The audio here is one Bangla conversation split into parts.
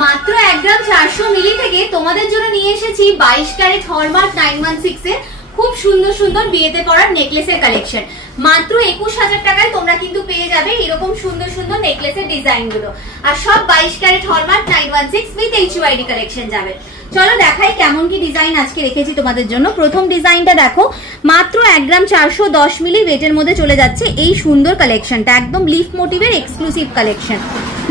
মাত্র 1 গ্রাম 400 মিলি থেকে তোমাদের জন্য নিয়ে এসেছি 22 ক্যারেট হলমার্ক 916 এর খুব সুন্দর সুন্দর বিয়েতে পরার নেকলেসের কালেকশন। মাত্র 21,000 টাকায় তোমরা কিন্তু পেয়ে যাবে এরকম সুন্দর সুন্দর নেকলেসের ডিজাইন গুলো, আর সব 22 carat hallmark 916 with HUID collection যাবে। চলো দেখাই কেমন কি ডিজাইন আজকে রেখেছি তোমাদের জন্য। প্রথম ডিজাইনটা দেখো, মাত্র 1 গ্রাম 410 মিলি ওয়েটের মধ্যে চলে যাচ্ছে এই সুন্দর কালেকশনটা, একদম লিফ মোটিভের এক্সক্লুসিভ কালেকশন।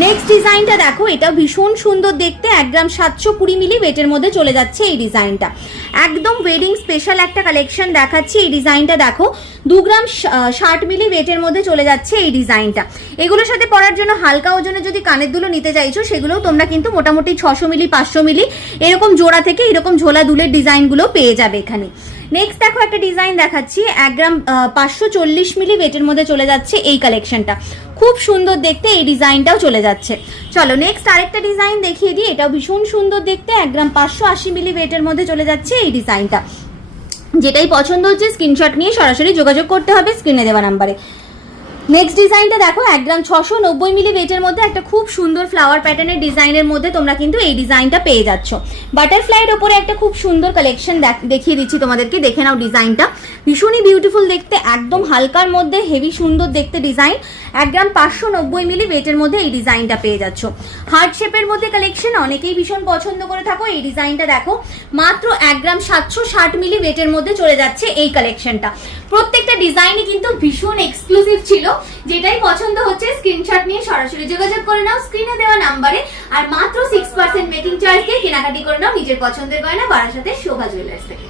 নেক্সট ডিজাইনটা দেখো, এটা ভীষণ সুন্দর দেখতে, 1 গ্রাম 720 মিলি ওয়েটের মধ্যে চলে যাচ্ছে এই ডিজাইনটা, একদম ওয়েডিং স্পেশাল একটা কালেকশন দেখাচ্ছি। এই ডিজাইনটা দেখো, 2 গ্রাম 60 মিলি ওয়েটের মধ্যে চলে যাচ্ছে এই ডিজাইনটা। এগুলোর সাথে পরার জন্য হালকা ওজনে যদি কানের দুলো নিতে চাইছো সেগুলোও তোমরা কিন্তু মোটামুটি 600 মিলি 500 মিলি এরকম জোড়া থেকে এরকম ঝোলা দুলের ডিজাইনগুলো পেয়ে যাবে এখানে। নেক্সট দেখো একটা ডিজাইন দেখাচ্ছি, 1 গ্রাম 540 মিলি ওয়েটের মধ্যে চলে যাচ্ছে এই কালেকশনটা, খুব সুন্দর দেখতে এই ডিজাইনটাও চলে যাচ্ছে। চলো নেক্সট আরেকটা ডিজাইন দেখিয়ে দিই, এটাও ভীষণ সুন্দর দেখতে, 1 গ্রাম 580 মিলি ওয়েটের মধ্যে চলে যাচ্ছে এই ডিজাইনটা। যেটাই পছন্দ হচ্ছে স্ক্রিনশট নিয়ে সরাসরি যোগাযোগ করতে হবে স্ক্রিনে দেওয়া নাম্বারে। নেক্সট ডিজাইনটা দেখো, 1 গ্রাম 690 মিলি ওয়েটের মধ্যে একটা খুব সুন্দর ফ্লাওয়ার প্যাটার্নের ডিজাইনের মধ্যে তোমরা কিন্তু এই ডিজাইনটা পেয়ে যাচ্ছ। বাটারফ্লাইয়ের ওপরে একটা খুব সুন্দর কালেকশন দেখিয়ে দিচ্ছি তোমাদেরকে, দেখে নাও ডিজাইনটা, ভীষণই বিউটিফুল দেখতে, একদম হালকার মধ্যে হেভি সুন্দর দেখতে ডিজাইন। 1 গ্রাম 590 মিলি ওয়েটের মধ্যে এই ডিজাইনটা পেয়ে যাচ্ছ। হার্ট শেপের মধ্যে কালেকশন, অনেকেই ভীষণ পছন্দ করে থাকো। এই ডিজাইনটা দেখো, মাত্র 1 গ্রাম 760 মিলি ওয়েটের মধ্যে চলে যাচ্ছে এই কালেকশনটা। প্রত্যেকটা ডিজাইনই কিন্তু ভীষণ এক্সক্লুসিভ ছিল। যেটাই পছন্দ হচ্ছে স্ক্রিনশট নিয়ে সরাসরি যোগাযোগ করে নাও স্ক্রিনে দেওয়া নাম্বারে, আর মাত্র 6% মেকিং চার্জ দিয়ে কেনাকাটি করে নাও নিজের পছন্দের গয়না বারাসাতের শোভা জুয়েলার্স থেকে।